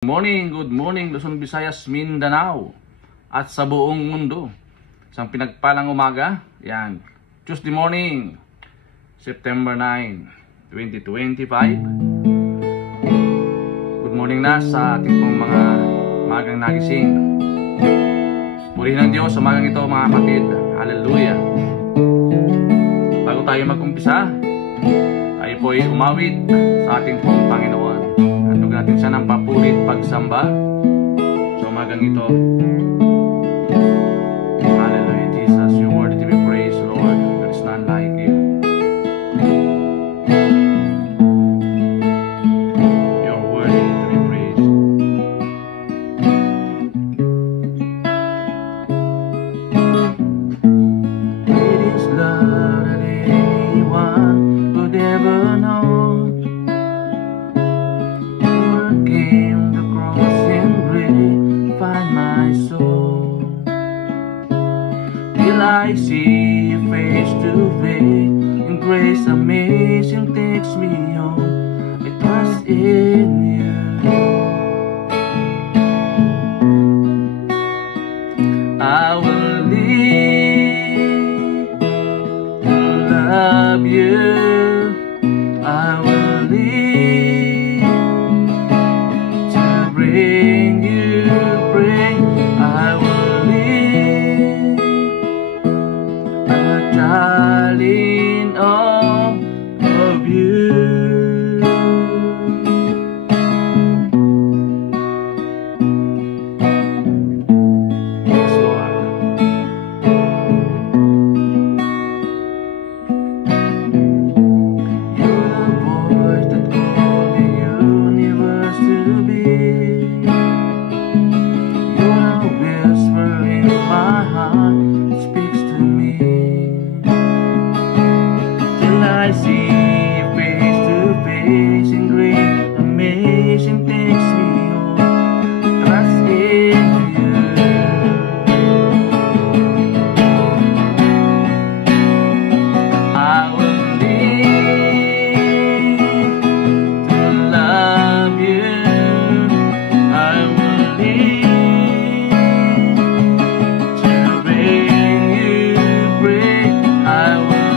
Good morning Luzon, Visayas, Mindanao at sa buong mundo. Isang pinagpalang umaga. Yan. Tuesday morning, September 9, 2025. Good morning na sa ating pong mga magang nagising. Purihin ng Diyos sa umagang ito, mga kapatid. Hallelujah. Bago tayo mag-umpisa, tayo po ay umawit sa ating pong Panginoon. Handog natin siya ng papurit pagsamba sa umagang ito. Hallelujah, Jesus, you're worthy to be praised, Lord. There is none like you. You're worthy to be praised. It is love that anyone could ever know. Came the cross in gray, find my soul. Till I see you face to face, in grace amazing takes me home. I trust in you. I will live to love you. I will live bring you, I will live a child in awe of you. Yes, Lord. You're the voice that called the universe to be. I see you face to face in great amazing takes me home. Trust in you. I will live to love you. I will live to bring you praise. I will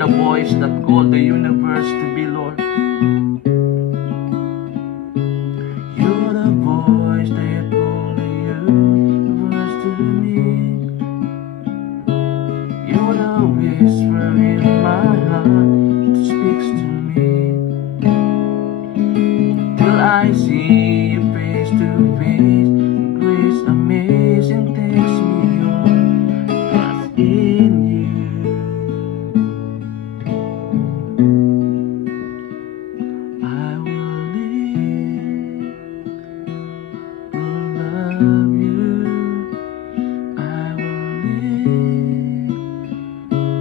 the voice that called the universe to be, Lord. You see you face to face. Grace amazing takes me on. Trust in you. I will live, will love you. I will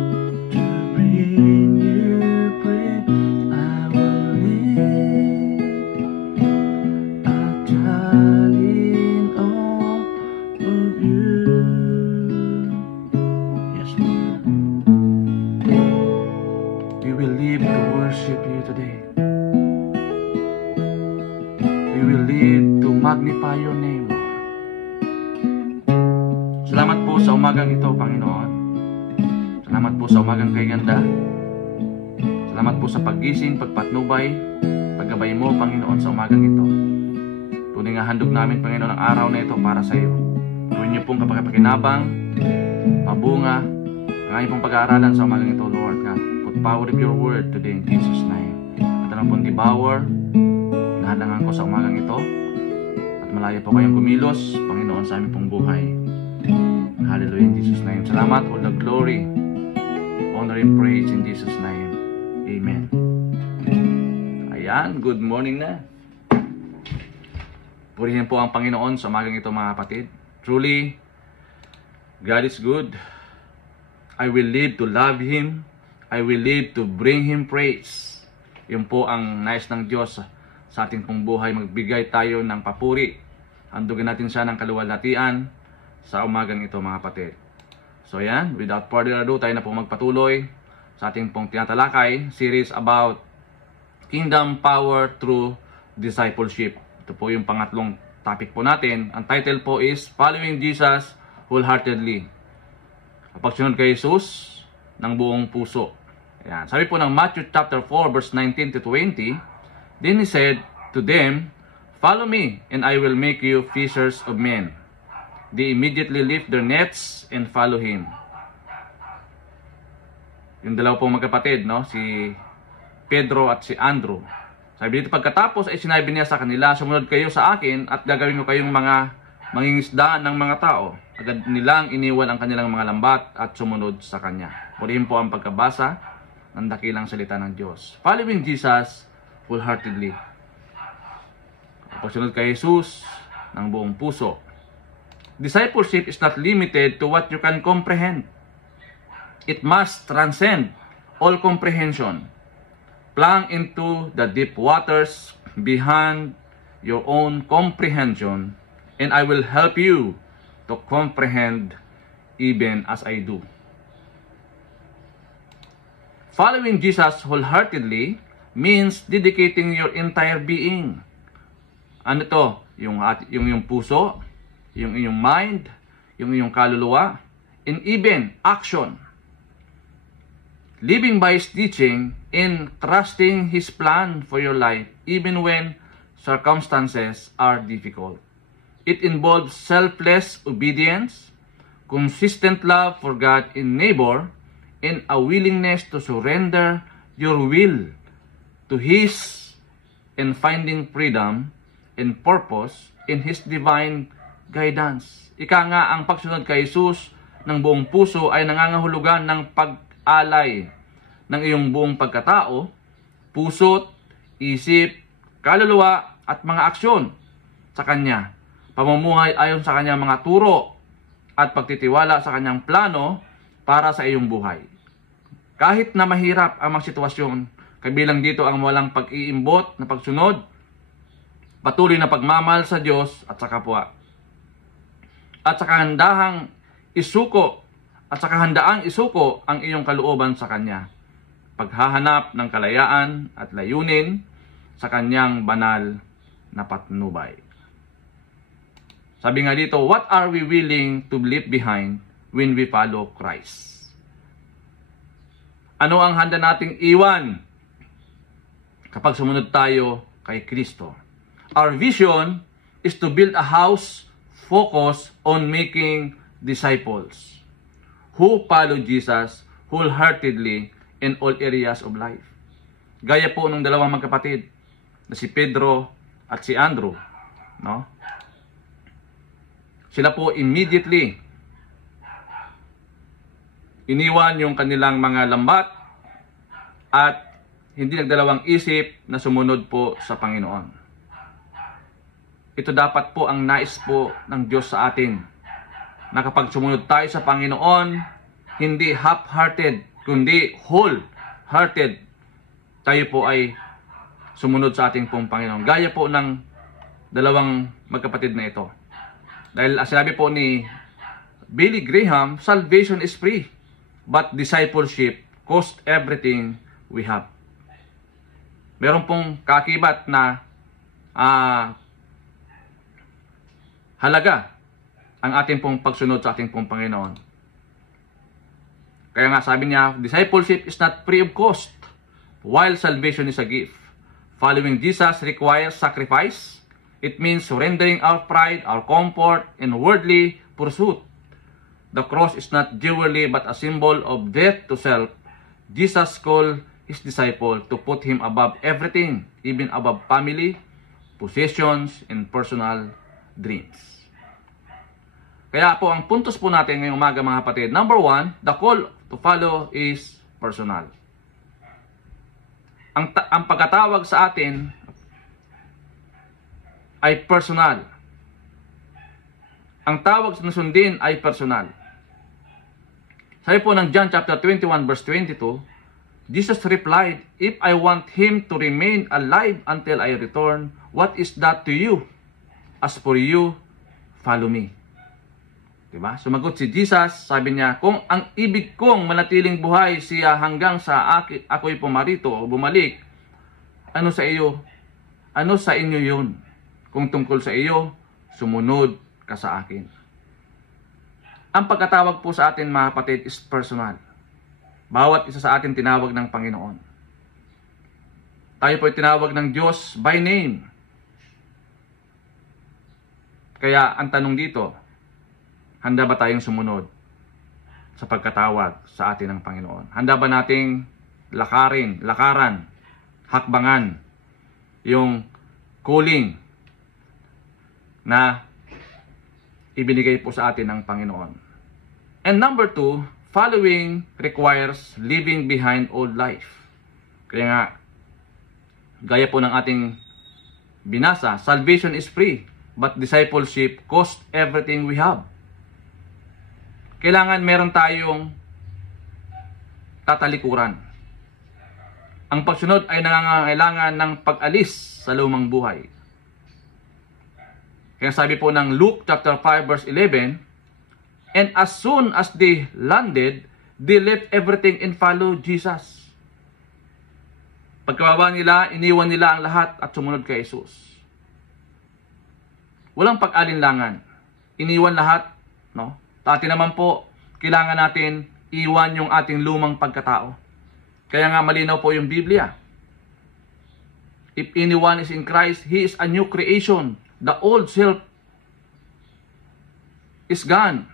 live to bring you praise. I will live, I'll tell in all of you. Yes, Lord. We will live to worship you today. We will live to magnify your name, Lord. Salamat po sa umagang ito, Panginoon. Salamat po sa umagang kay ganda. Salamat po sa paggising, pagpatnubay, paggabay mo, Panginoon, sa umagang ito. Tunay nga handog namin, Panginoon, ang araw na ito para sa iyo. Gawin niyo pong kapakapakinabang, pabunga, ang aming pong pag-aaralan sa umagang ito, Lord. God, put power of your word today in Jesus' name. At anong pong devour, nahalangan ko sa umagang ito. At malayo po kayong kumilos, Panginoon, sa aming pong buhay. Hallelujah in Jesus' name. Salamat, all the glory, honor and praise in Jesus' name. Amen. Ayan, good morning na. Purihin po ang Panginoon sa umagang ito, mga kapatid. Truly, God is good. I will live to love Him. I will live to bring Him praise. Yun po ang nais ng Diyos sa ating pong buhay. Magbigay tayo ng papuri. Handugin natin siya ng kaluwalhatian sa umagang ito, mga kapatid. So yan, without further ado, tayo na po magpatuloy sa ating pong tinatalakay series about Kingdom Power Through Discipleship. Ito po yung pangatlong topic po natin. Ang title po is Following Jesus Wholeheartedly. Pagsunod kay Jesus ng buong puso. Ayan. Sabi po ng Matthew chapter 4 verse 19 to 20, Then He said to them, Follow me, and I will make you fishers of men. They immediately lift their nets and follow Him. Yung dalawa pong magkapatid, no? Si Pedro at si Andrew. Sabi dito, pagkatapos ay sinabi niya sa kanila, sumunod kayo sa akin at gagawin ko kayong mga mangingisda ng mga tao. Agad nilang iniwan ang kanilang mga lambat at sumunod sa Kanya. Purihin po ang pagkabasa ng dakilang salita ng Diyos. Following Jesus wholeheartedly. Pagsunod kay Jesus ng buong puso. Discipleship is not limited to what you can comprehend. It must transcend all comprehension. Plunge into the deep waters beyond your own comprehension, and I will help you to comprehend even as I do. Following Jesus wholeheartedly means dedicating your entire being. Ano to? Yung puso, yung iyong mind, yung iyong kaluluwa, and even action. Living by His teaching and trusting His plan for your life even when circumstances are difficult. It involves selfless obedience, consistent love for God and neighbor, and a willingness to surrender your will to His and finding freedom and purpose in His divine guidance. Ika nga, ang pagsunod kay Jesus ng buong puso ay nangangahulugan ng pag-alay ng iyong buong pagkatao, puso't, isip, kaluluwa at mga aksyon sa Kanya. Pamumuhay ayon sa Kanyang mga turo at pagtitiwala sa Kanyang plano para sa iyong buhay. Kahit na mahirap ang mga sitwasyon, kabilang dito ang walang pag-iimbot na pagsunod, patuloy na pagmamahal sa Diyos at sa kapwa. At sa kahandahang isuko ang iyong kalooban sa Kanya. Paghahanap ng kalayaan at layunin sa Kanyang banal na patnubay. Sabi nga dito, what are we willing to leave behind when we follow Christ? Ano ang handa nating iwan kapag sumunod tayo kay Kristo? Our vision is to build a house focused on making disciples who follow Jesus wholeheartedly in all areas of life. Gaya po ng dalawang magkapatid na si Pedro at si Andrew, no? Sila po immediately iniwan yung kanilang mga lambat at hindi nagdalawang isip na sumunod po sa Panginoon. Ito dapat po ang nais po ng Diyos sa atin, na kapag sumunod tayo sa Panginoon, hindi half-hearted, kundi whole-hearted, tayo po ay sumunod sa ating pong Panginoon. Gaya po ng dalawang magkapatid na ito. Dahil sinabi po ni Billy Graham, salvation is free, but discipleship cost everything we have. Meron pong kakibat na halaga ang ating pong pagsunod sa ating pong Panginoon. Kaya nga sabi niya, discipleship is not free of cost, while salvation is a gift. Following Jesus requires sacrifice. It means surrendering our pride, our comfort, and worldly pursuit. The cross is not jewelry but a symbol of death to self. Jesus called his disciple to put him above everything, even above family, possessions, and personal dreams. Kaya po, ang puntos po natin ngayong umaga mga kapatid, number 1, the call to follow is personal. Ang pagkatawag sa atin ay personal. Ang tawag na sundin ay personal. Sabi po ng John chapter 21 verse 22, Jesus replied, "If I want him to remain alive until I return, what is that to you? As for you, follow me." Diba? Sumagot si Jesus, sabi niya, kung ang ibig kong manatiling buhay siya hanggang sa ako'y pumarito o bumalik, ano sa iyo? Ano sa inyo yun? Kung tungkol sa iyo, sumunod ka sa akin. Ang pagkatawag po sa atin mga kapatid is personal. Bawat isa sa atin tinawag ng Panginoon. Tayo po tinawag ng Diyos by name. Kaya ang tanong dito, handa ba tayong sumunod sa pagkatawag sa atin ng Panginoon? Handa ba nating lakaran, hakbangan yung calling na ibinigay po sa atin ng Panginoon? And number 2, following requires leaving behind old life. Kaya nga, gaya po ng ating binasa, salvation is free, but discipleship cost everything we have. Kailangan meron tayong tatalikuran. Ang pagsunod ay nangangailangan ng pag-alis sa lumang buhay. Kaya sabi po ng Luke chapter 5 verse 11, and as soon as they landed, they left everything and followed Jesus. Pagkababa nila, iniwan nila ang lahat at sumunod kay Jesus. Walang pag-alinlangan. Iniwan lahat, no? Dati naman po, kailangan natin iwan yung ating lumang pagkatao. Kaya nga malinaw po yung Biblia. If anyone is in Christ, he is a new creation. The old self is gone.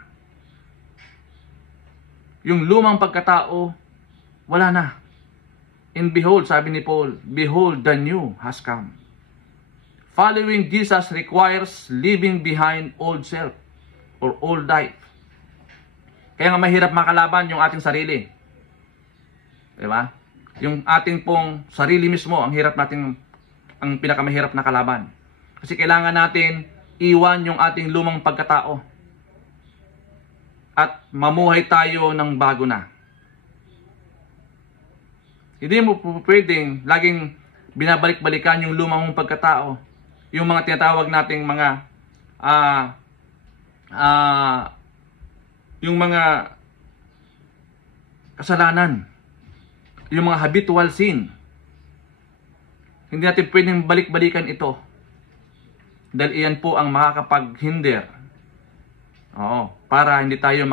Yung lumang pagkatao, wala na. And behold, sabi ni Paul, behold, the new has come. Following Jesus requires leaving behind old self or old life. Kaya nga mahirap makalaban yung ating sarili. Diba? Yung ating pong sarili mismo, ang pinakamahirap na kalaban. Kasi kailangan natin iwan yung ating lumang pagkatao at mamuhay tayo ng bago na. Hindi mo pwedeng laging binabalik-balikan yung lumang mong pagkatao. Yung mga tinatawag nating yung mga kasalanan, yung mga habitual sin. Hindi natin pwedeng balik-balikan ito. Dahil iyan po ang makakapaghinder. Para hindi tayo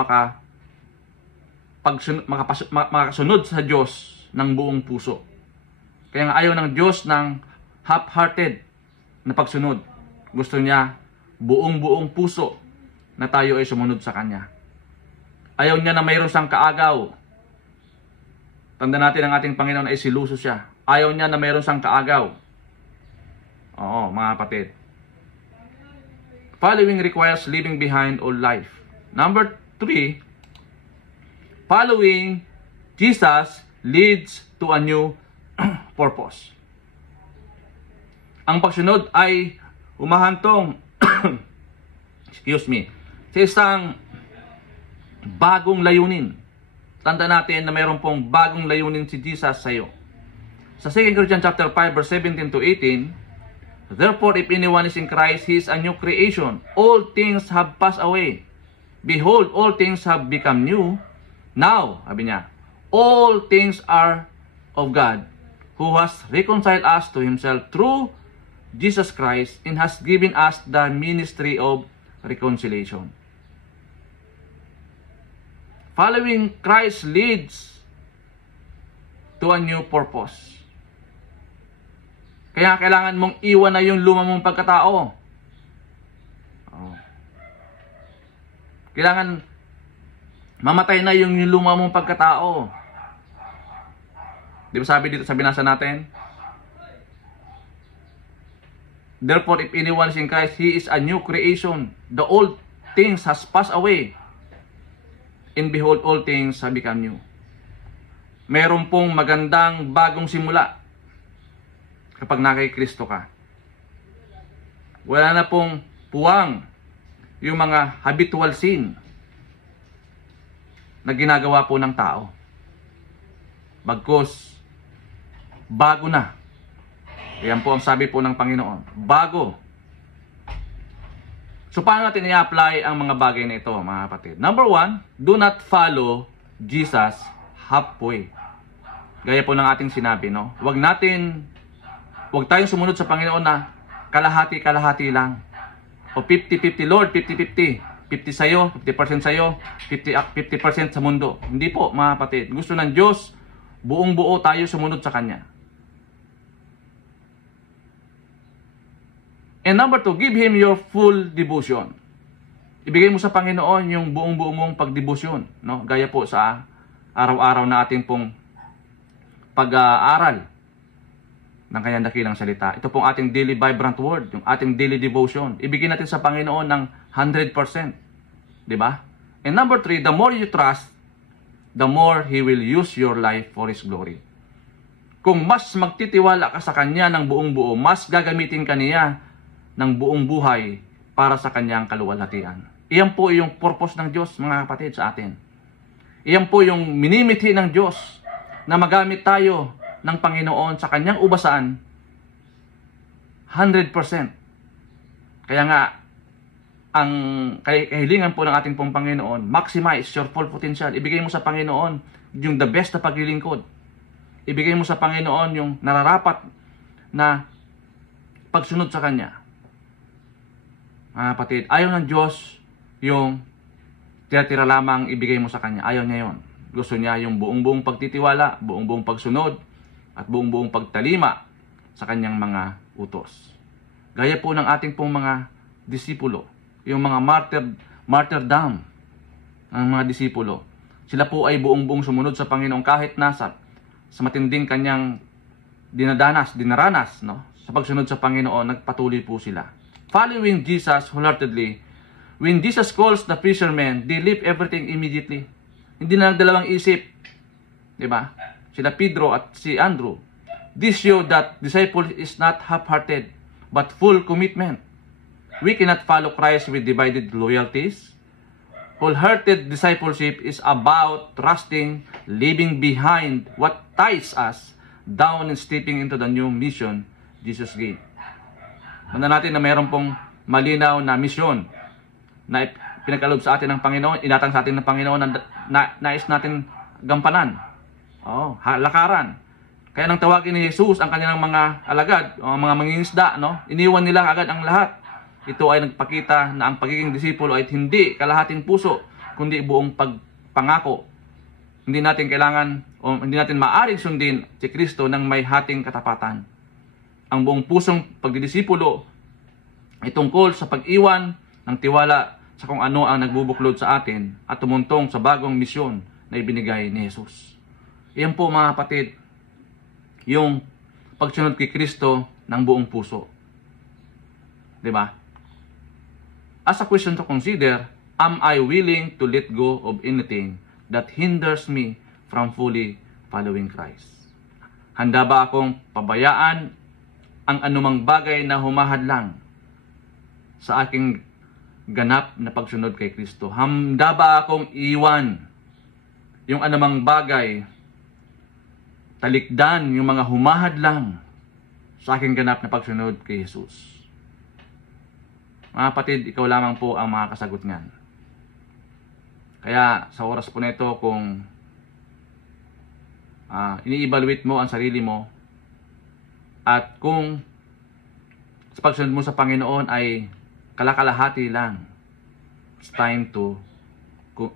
makasunod sa Diyos ng buong puso. Kaya nga ayaw ng Diyos ng half-hearted na pagsunod. Gusto niya buong-buong puso na tayo ay sumunod sa Kanya. Ayaw niya na mayroon siyang kaagaw. Tanda natin ang ating Panginoon ay siluso siya. Ayaw niya na mayroon siyang kaagaw. Oo, mga kapatid. Following requires leaving behind old life. Number 3, following Jesus leads to a new purpose. Ang pagsunod ay humahantong sa isang bagong layunin. Tanda natin na mayroon pong bagong layunin si Jesus sa iyo. Sa 2 Corinthians chapter 5 verse 17 to 18, therefore if anyone is in Christ, he is a new creation. All things have passed away. Behold, all things have become new. Now, sabi niya, all things are of God, who has reconciled us to himself through Jesus Christ and has given us the ministry of reconciliation. Following Christ leads to a new purpose. Kaya kailangan mong iwan na yung luma mong pagkatao. Kailangan mamatay na yung luma mong pagkatao. Di ba sabi dito sa binasa natin? Therefore, if anyone is in Christ, he is a new creation. The old things has passed away. And behold, all things have become new. Meron pong magandang bagong simula kapag nakay Kristo ka. Wala na pong puwang yung mga habitual sin na ginagawa po ng tao. Bagkus, bago na. Yan po ang sabi po ng Panginoon. Bago. So, paano natin i-apply ang mga bagay na ito, mga kapatid? Number 1, do not follow Jesus halfway. Gaya po ng ating sinabi, no? Huwag tayong sumunod sa Panginoon na kalahati-kalahati lang. O 50-50, Lord, 50-50. 50 sa'yo, 50% sa'yo, 50% sa mundo. Hindi po, mga kapatid. Gusto ng Diyos, buong-buo tayo sumunod sa Kanya. And number 2, give Him your full devotion. Ibigay mo sa Panginoon yung buong-buo mong pagdebosyon, no? Gaya po sa araw-araw na ating pong pag-aaral ng Kanyang dakilang salita. Ito pong ating daily vibrant word, yung ating daily devotion. Ibigay natin sa Panginoon ng 100%. Diba? And number 3, the more you trust, the more He will use your life for His glory. Kung mas magtitiwala ka sa Kanya ng buong-buo, mas gagamitin ka niya ng buong buhay para sa Kanyang kaluwalhatian. Iyan po yung purpose ng Diyos, mga kapatid, sa atin. Iyan po yung minimithi ng Diyos na magamit tayo ng Panginoon sa Kanyang ubasan 100%. Kaya nga, ang kahilingan po ng ating pong Panginoon, maximize your full potential. Ibigay mo sa Panginoon yung the best na paglilingkod. Ibigay mo sa Panginoon yung nararapat na pagsunod sa Kanya. Mga kapatid, ayaw ng Diyos yung tira-tira lamang ibigay mo sa Kanya. Ayaw niya yon. Gusto niya yung buong-buong pagtitiwala, buong-buong pagsunod, at buong-buong pagtalima sa Kanyang mga utos. Gaya po ng ating pong mga disipulo, yung mga martyrdom ng mga disipulo. Sila po ay buong-buong sumunod sa Panginoon kahit nasa sa matinding Kanyang dinaranas, no? Sa pagsunod sa Panginoon, nagpatuloy po sila. Following Jesus wholeheartedly, when Jesus calls the fishermen, they leave everything immediately. Hindi na nagdalawang isip. Diba? Sila Pedro at si Andrew. This show that disciple is not half-hearted, but full commitment. We cannot follow Christ with divided loyalties. Wholehearted discipleship is about trusting, leaving behind what ties us down and stepping into the new mission Jesus gave. Manda natin na mayroon pong malinaw na misyon na pinagkaloob sa atin ng Panginoon, inatang sa atin ng Panginoon na nais natin gampanan. Lakaran. Kaya nang tawagin ni Jesus ang kanilang mga alagad, mga mangingisda, no? Iniwan nila agad ang lahat. Ito ay nagpakita na ang pagiging disipulo ay hindi kalahating puso, kundi buong pagpangako. Hindi natin kailangan o hindi natin maaring sundin si Kristo ng may hating katapatan. Ang buong pusong pagdidisipulo ay tungkol sa pag-iwan ng tiwala sa kung ano ang nagbubuklod sa atin at tumuntong sa bagong misyon na ibinigay ni Jesus. Iyan po, mga kapatid, yung pagsunod kay Kristo ng buong puso. Di ba? As a question to consider, am I willing to let go of anything that hinders me from fully following Christ? Handa ba akong pabayaan ang anumang bagay na humahadlang sa aking ganap na pagsunod kay Kristo? Handa ba akong iwan yung anumang bagay, talikdan yung mga humahadlang sa aking ganap na pagsunod kay Jesus? Mga kapatid, ikaw lamang po ang makakasagot niyan. Kaya sa oras po na ito, kung ini-evaluate mo ang sarili mo, at kung sa pagsunod mo sa Panginoon ay kalakalahati lang, it's time to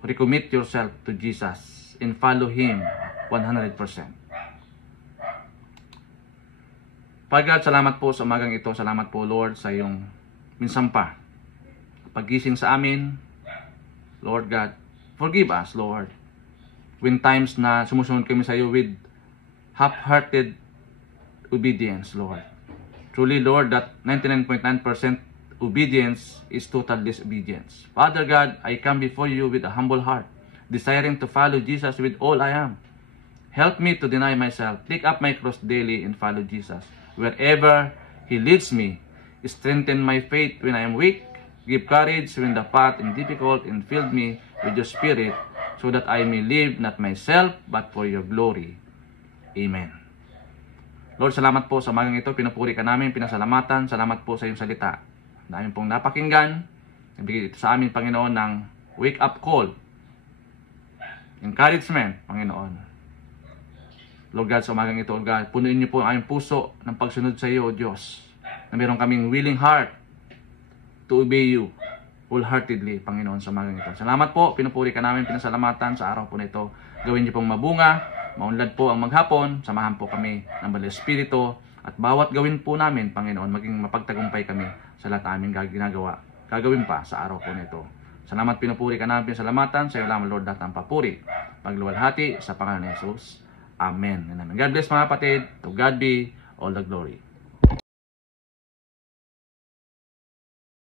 recommit yourself to Jesus and follow Him 100%. Pagkat salamat po sa umagang ito. Salamat po, Lord, sa iyong minsan pa paggising sa amin. Lord God, forgive us, Lord, when times na sumusunod kami sa iyo with half-hearted obedience, Lord. Truly, Lord, that 99.9% obedience is total disobedience. Father God, I come before you with a humble heart, desiring to follow Jesus with all I am. Help me to deny myself, take up my cross daily, and follow Jesus wherever He leads me. Strengthen my faith when I am weak. Give courage when the path is difficult, and fill me with your Spirit so that I may live not myself but for your glory. Amen. Lord, salamat po sa umagang ito. Pinupuri ka namin, pinasalamatan. Salamat po sa iyong salita. Dami pong napakinggan. Nabigay ito sa amin, Panginoon, ng wake-up call. Encouragement, Panginoon. Lord God, sa umagang ito, Lord God, punuin niyo po ang aming puso ng pagsunod sa iyo, O Diyos, na meron kaming willing heart to obey you wholeheartedly, Panginoon, sa umagang ito. Salamat po, pinupuri ka namin, pinasalamatan sa araw po na ito. Gawin niyo pong mabunga, maunlad po ang maghapon, samahan po kami ng Banal Espiritu, at bawat gawin po namin, Panginoon, maging mapagtagumpay kami sa lahat aming ginagawa. Gagawin pa sa araw po na ito. Salamat, pinupuri ka namin, pinasalamatan sa iyo lamang, Lord, lahat ng papuri, pagluwalhati sa pangalan ni Jesus. Amen. God bless, mga kapatid. To God be all the glory.